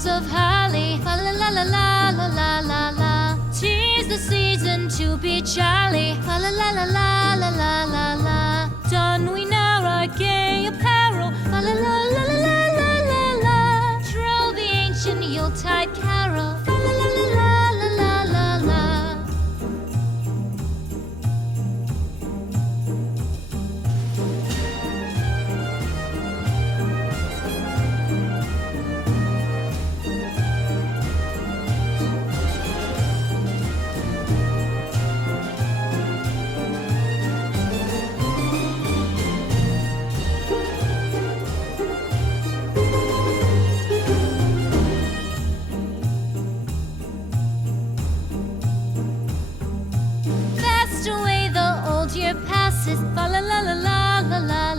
boughs of holly. Fa la la la la la la la la. 'Tis the season to be jolly. Fa la la la la la la la la. Don we now our gay apparel. Fa la la la la la la la la. Troll the ancient Yuletide carol. Fa la la la la la la la la. Fast away the old year passes. Fa la la la la la la.